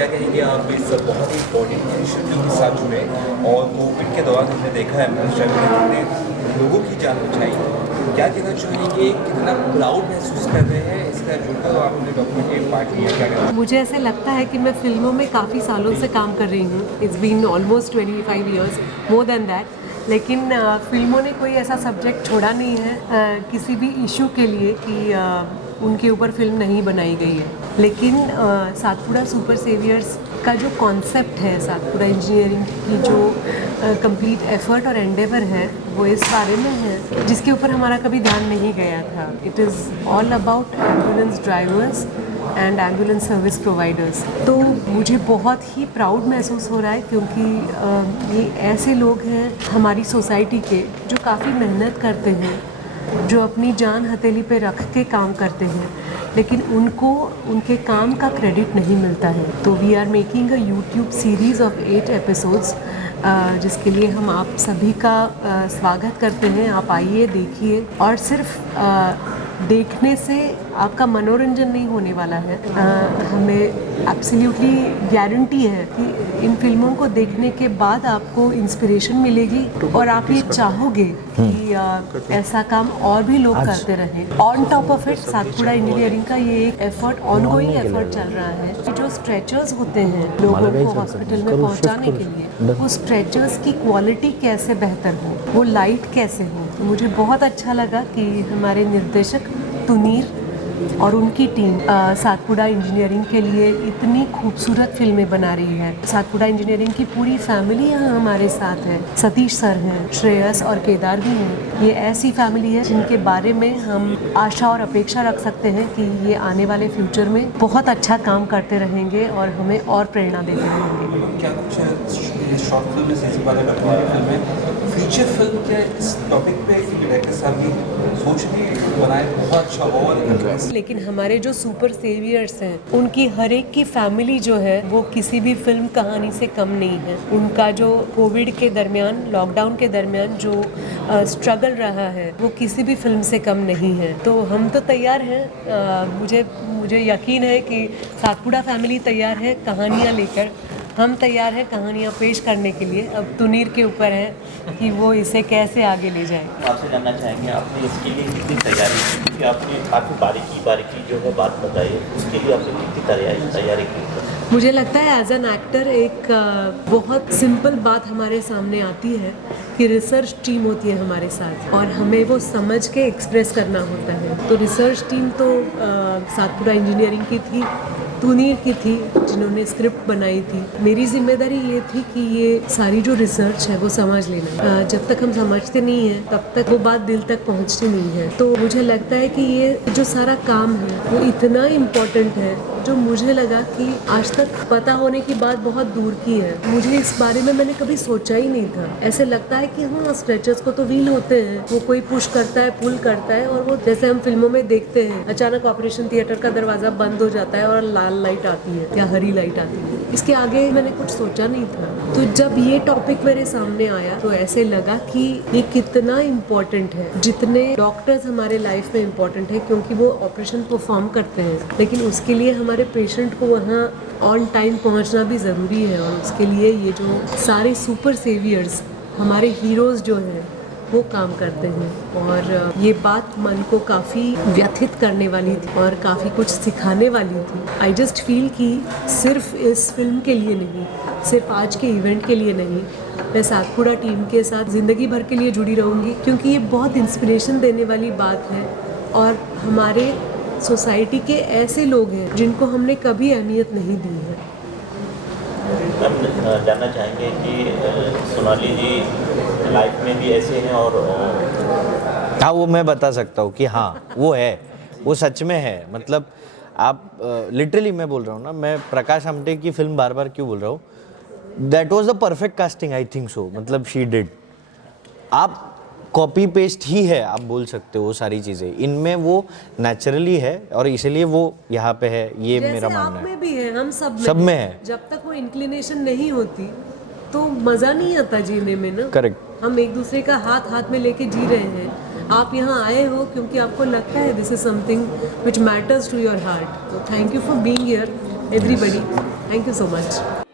क्या कहेंगे आप इस बहुत ही इम्पोर्टेंट इनिशिएटिव के साथ जुड़े और कोविड के दौरान हमने देखा है ने लोगों की जान बचाई, क्या कहना चाहेंगे, कितना प्राउड महसूस कर रहे हैं इसका जुड़कर और आपने डॉक्यूमेंट्री में पार्ट लिया, क्या कहना? मुझे ऐसे लगता है कि मैं फ़िल्मों में काफ़ी सालों से काम कर रही हूँ। It's been almost 25 years, more than that. लेकिन फ़िल्मों ने कोई ऐसा सब्जेक्ट छोड़ा नहीं है किसी भी इशू के लिए कि उनके ऊपर फ़िल्म नहीं बनाई गई है। लेकिन सातपुड़ा सुपर सेवियर्स का जो कॉन्सेप्ट है, सातपुड़ा इंजीनियरिंग की जो कंप्लीट एफर्ट और एंडेवर है, वो इस बारे में है जिसके ऊपर हमारा कभी ध्यान नहीं गया था। It is all about ambulance drivers and ambulance service providers. तो मुझे बहुत ही प्राउड महसूस हो रहा है क्योंकि ये ऐसे लोग हैं हमारी सोसाइटी के जो काफ़ी मेहनत करते हैं, जो अपनी जान हथेली पे रख के काम करते हैं, लेकिन उनको उनके काम का क्रेडिट नहीं मिलता है। तो we are making a YouTube series of 8 episodes जिसके लिए हम आप सभी का स्वागत करते हैं। आप आइए, देखिए, और सिर्फ देखने से आपका मनोरंजन नहीं होने वाला है। हमें एब्सोल्युटली गारंटी है कि इन फिल्मों को देखने के बाद आपको इंस्पिरेशन मिलेगी और आप ये चाहोगे कि ऐसा काम और भी लोग करते रहें। On top of it, Satpura engineering का ये एक एफर्ट, ऑनगोइंग एफर्ट चल रहा है कि जो स्ट्रेचर्स होते हैं लोगों को हॉस्पिटल में पहुंचाने के लिए, वो स्ट्रेचर्स की क्वालिटी कैसे बेहतर हो, वो लाइट कैसे हो। तो मुझे बहुत अच्छा लगा कि हमारे निर्देशक तुनीर और उनकी टीम सातपुड़ा इंजीनियरिंग के लिए इतनी खूबसूरत फिल्में बना रही है। सातपुड़ा इंजीनियरिंग की पूरी फैमिली यहाँ हमारे साथ है। सतीश सर हैं, श्रेयस और केदार भी हैं। ये ऐसी फैमिली है जिनके बारे में हम आशा और अपेक्षा रख सकते हैं कि ये आने वाले फ्यूचर में बहुत अच्छा काम करते रहेंगे और हमें और प्रेरणा देते रहेंगे। क्या कुछ शॉर्ट फिल्म से वाले डॉक्यूमेंट्री फीचर फिल्म के इस टॉपिक पे डायरेक्टर साहब की सोच ने बनाए बहुत अच्छा और लेकिन हमारे जो सुपर सेवियर्स हैं, उनकी हर एक की फैमिली जो है वो किसी भी फिल्म कहानी से कम नहीं है। उनका जो कोविड के दरमियान, लॉकडाउन के दरमियान जो स्ट्रगल रहा है, वो किसी भी फिल्म से कम नहीं है। तो हम तो तैयार हैं। मुझे यकीन है कि सातपुड़ा फैमिली तैयार है कहानियाँ लेकर। हम तैयार हैं कहानियाँ पेश करने के लिए। अब तुनीर के ऊपर है कि वो इसे कैसे आगे ले जाए। आपसे जानना चाहेंगे आपने इसके लिए कितनी तैयारी की, क्योंकि आपने काफ़ी बारीकी जो है बात बताई, उसके लिए आपने कितनी तैयारी की? मुझे लगता है एज एन एक्टर एक बहुत सिंपल बात हमारे सामने आती है कि रिसर्च टीम होती है हमारे साथ और हमें वो समझ के एक्सप्रेस करना होता है। तो रिसर्च टीम तो सातपुड़ा इंजीनियरिंग की थी, तुनीर की थी जिन्होंने स्क्रिप्ट बनाई थी। मेरी जिम्मेदारी ये थी कि ये सारी जो रिसर्च है वो समझ लेना। जब तक हम समझते नहीं हैं तब तक वो बात दिल तक पहुंचती नहीं है। तो मुझे लगता है कि ये जो सारा काम है वो इतना इम्पोर्टेंट है जो मुझे लगा कि आज तक पता होने की बात बहुत दूर की है। मुझे इस बारे में मैंने कभी सोचा ही नहीं था। ऐसे लगता है कि हाँ, स्ट्रेचर्स को तो व्हील होते हैं, वो कोई पुश करता है, पुल करता है, और वो जैसे हम फिल्मों में देखते हैं अचानक ऑपरेशन थिएटर का दरवाजा बंद हो जाता है और लाल लाइट आती है या हरी लाइट आती है। इसके आगे मैंने कुछ सोचा नहीं था। तो जब ये टॉपिक मेरे सामने आया तो ऐसे लगा कि ये कितना इम्पोर्टेंट है। जितने डॉक्टर्स हमारे लाइफ में इम्पोर्टेंट है क्योंकि वो ऑपरेशन परफॉर्म करते हैं, लेकिन उसके लिए हमारे पेशेंट को वहाँ ऑन टाइम पहुँचना भी ज़रूरी है। और उसके लिए ये जो सारे सुपर सेवियर्स, हमारे हीरोज़ जो हैं, वो काम करते हैं। और ये बात मन को काफ़ी व्यथित करने वाली थी और काफ़ी कुछ सिखाने वाली थी। आई जस्ट फील कि सिर्फ इस फिल्म के लिए नहीं, सिर्फ आज के इवेंट के लिए नहीं, मैं सातपुड़ा टीम के साथ ज़िंदगी भर के लिए जुड़ी रहूँगी क्योंकि ये बहुत इंस्पिरेशन देने वाली बात है। और हमारे सोसाइटी के ऐसे लोग हैं जिनको हमने कभी अहमियत नहीं दी है। हम जानना चाहेंगे कि सोनाली जी लाइफ में भी ऐसे हैं और हाँ, वो मैं बता सकता हूँ कि हाँ वो है, वो सच में है। मतलब आप लिटरली मैं बोल रहा हूँ ना, मैं प्रकाश आमटे की फिल्म बार बार क्यों बोल रहा हूँ, that was the perfect casting, I think so. मतलब शी डिड, आप कॉपी पेस्ट ही है, आप बोल सकते हो वो सारी चीज़ें, इनमें वो नेचुरली है और इसलिए वो यहाँ पे है, ये मेरा मानना है। में भी है, हम सब में है। जब तक वो इंक्लिनेशन नहीं होती तो मज़ा नहीं आता जीने में ना। करेक्ट। हम एक दूसरे का हाथ हाथ में लेके जी रहे हैं। आप यहाँ आए हो क्योंकि आपको लगता है this is something which matters to your heart. तो thank you for being here everybody. Thank you so much.